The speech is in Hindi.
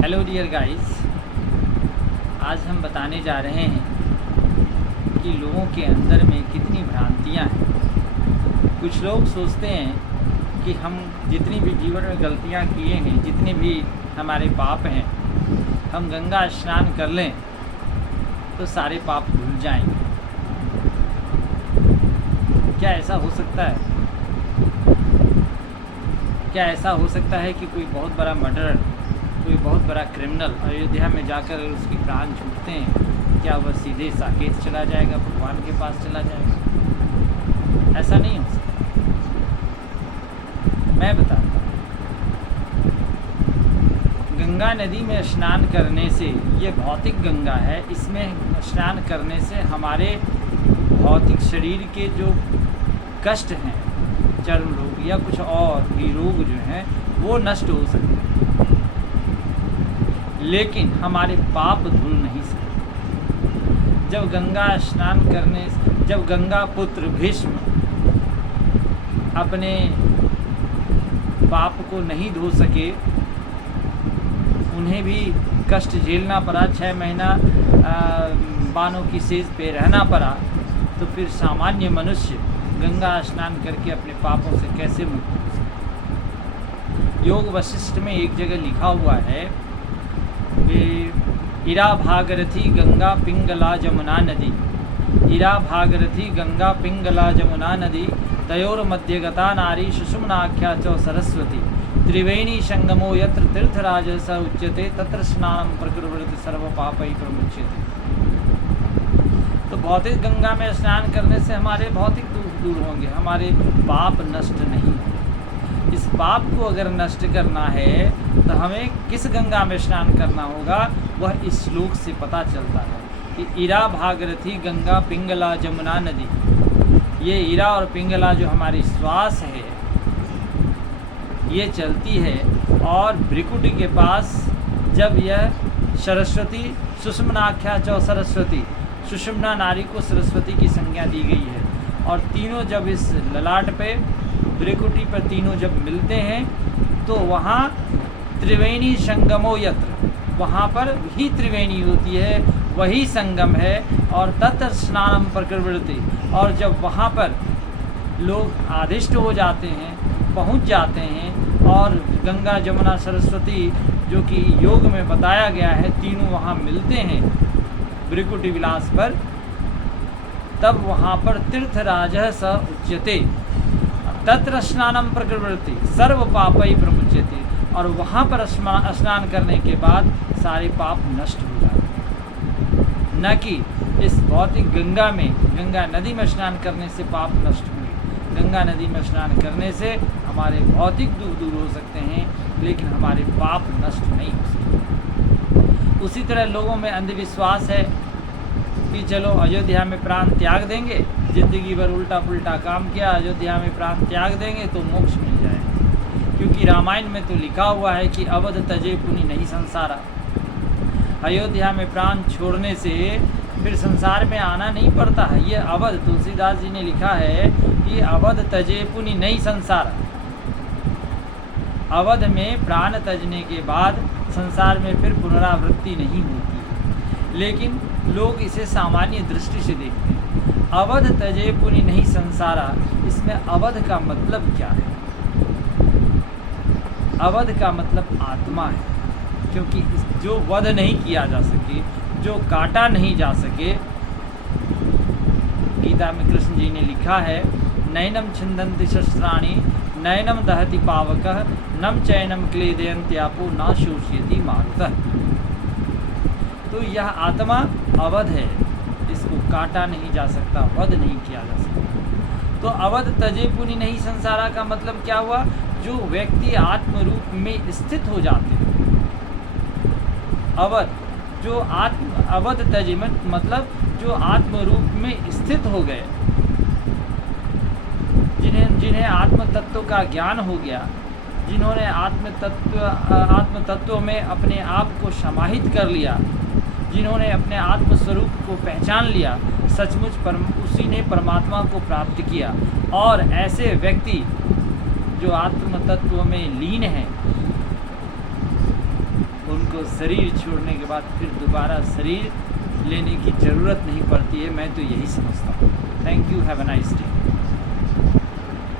हेलो डियर गाइस, आज हम बताने जा रहे हैं कि लोगों के अंदर में कितनी भ्रांतियां हैं। कुछ लोग सोचते हैं कि हम जितनी भी जीवन में गलतियां किए हैं, जितने भी हमारे पाप हैं, हम गंगा स्नान कर लें तो सारे पाप धुल जाएंगे। क्या ऐसा हो सकता है? क्या ऐसा हो सकता है कि कोई बहुत बड़ा मर्डरर, कोई बहुत बड़ा क्रिमिनल अयोध्या में जाकर उसके प्राण छूटते हैं, क्या वह सीधे साकेत चला जाएगा, भगवान के पास चला जाएगा? ऐसा नहीं हो सकता। मैं बताता हूँ, गंगा नदी में स्नान करने से, ये भौतिक गंगा है, इसमें स्नान करने से हमारे भौतिक शरीर के जो कष्ट हैं, चर्म रोग या कुछ और भी रोग जो हैं, वो नष्ट हो सकते हैं, लेकिन हमारे पाप धुल नहीं सकते। जब गंगा स्नान करने, जब गंगा पुत्र भीष्म अपने पाप को नहीं धो सके, उन्हें भी कष्ट झेलना पड़ा, 6 महीना बानों की सेज पे रहना पड़ा, तो फिर सामान्य मनुष्य गंगा स्नान करके अपने पापों से कैसे मुक्त हो सकते? योग वशिष्ठ में एक जगह लिखा हुआ है कि इरा भागरथी गंगा पिंगला जमुना नदी, इरा भागरथी गंगा पिंगला जमुना नदी, तयोर मध्यगता नारी सुषुम्नाख्या च सरस्वती, त्रिवेणी संगमो यत्र तीर्थराज स उच्यते तत्र स्नानं प्रकुर्वते सर्व पापै प्रमुच्यते। तो भौतिक गंगा में स्नान करने से हमारे भौतिक दुख दूर होंगे, हमारे पाप नष्ट नहीं होंगे। इस पाप को अगर नष्ट करना है तो हमें किस गंगा में स्नान करना होगा, वह इस श्लोक से पता चलता है कि इरा भागरथी गंगा पिंगला जमुना नदी। ये इरा और पिंगला जो हमारी श्वास है, ये चलती है, और भ्रिकुटी के पास जब यह सरस्वती, सुषुम्नाख्या च सरस्वती, सुषुम्ना नारी को सरस्वती की संज्ञा दी गई है, और तीनों जब इस ललाट पे, भ्रिकुटी पर तीनों जब मिलते हैं तो वहाँ त्रिवेणी संगमो यत्र, वहाँ पर ही त्रिवेणी होती है, वही संगम है, और तत्र स्नानम प्रकुर्वते। और जब वहाँ पर लोग आदिष्ट हो जाते हैं, पहुँच जाते हैं, और गंगा जमुना सरस्वती जो कि योग में बताया गया है, तीनों वहाँ मिलते हैं भ्रिकुटी विलास पर, तब वहाँ पर तीर्थराजः स उच्यते तत्र स्नानं प्रकुर्वते सर्व पापै प्रमुच्यते। और वहाँ पर स्नान करने के बाद सारे पाप नष्ट हो जाते हैं, न कि इस भौतिक गंगा में, गंगा नदी में स्नान करने से पाप नष्ट होंगे। गंगा नदी में स्नान करने से हमारे भौतिक दुख दूर हो सकते हैं, लेकिन हमारे पाप नष्ट नहीं हो सकते। उसी तरह लोगों में अंधविश्वास है कि चलो अयोध्या में प्राण त्याग देंगे, ज़िंदगी भर उल्टा पुल्टा काम किया, अयोध्या में प्राण त्याग देंगे तो मोक्ष मिल जाएगा, क्योंकि रामायण में तो लिखा हुआ है कि अवध तजे पुनि नहीं संसारा। अयोध्या में प्राण छोड़ने से फिर संसार में आना नहीं पड़ता है। ये अवध, तुलसीदास जी ने लिखा है कि अवध तजे पुनि नहीं संसारा। अवध में प्राण तजने के बाद संसार में फिर पुनरावृत्ति नहीं होती है, लेकिन लोग इसे सामान्य दृष्टि से देखते हैं। अवध तजे पुनि नहीं संसारा, इसमें अवध का मतलब क्या है? अवध का मतलब आत्मा है, क्योंकि जो वध नहीं किया जा सके, जो काटा नहीं जा सके, गीता में कृष्ण जी ने लिखा है, नैनम छिन्दन्ति शस्त्राणि नैनम दहति पावकः नम चैनम क्लेदयन्त्यापो न शोषयति मारुतः। तो यह आत्मा अवध है, इसको काटा नहीं जा सकता, वध नहीं किया जा सकता। तो अवध तजे पुनि नहीं संसारा का मतलब क्या हुआ? जो व्यक्ति आत्म रूप में स्थित हो जाते हैं, अवध, जो अवध तजे मतलब जो आत्म रूप में स्थित हो गए, जिन्हें आत्म तत्व का ज्ञान हो गया, जिन्होंने आत्म तत्व में अपने आप को समाहित कर लिया, जिन्होंने अपने आत्म स्वरूप को पहचान लिया, सचमुच उसी ने परमात्मा को प्राप्त किया। और ऐसे व्यक्ति जो आत्म तत्व में लीन हैं, उनको तो शरीर छोड़ने के बाद फिर दोबारा शरीर लेने की ज़रूरत नहीं पड़ती है। मैं तो यही समझता हूँ। Thank you, have a nice day.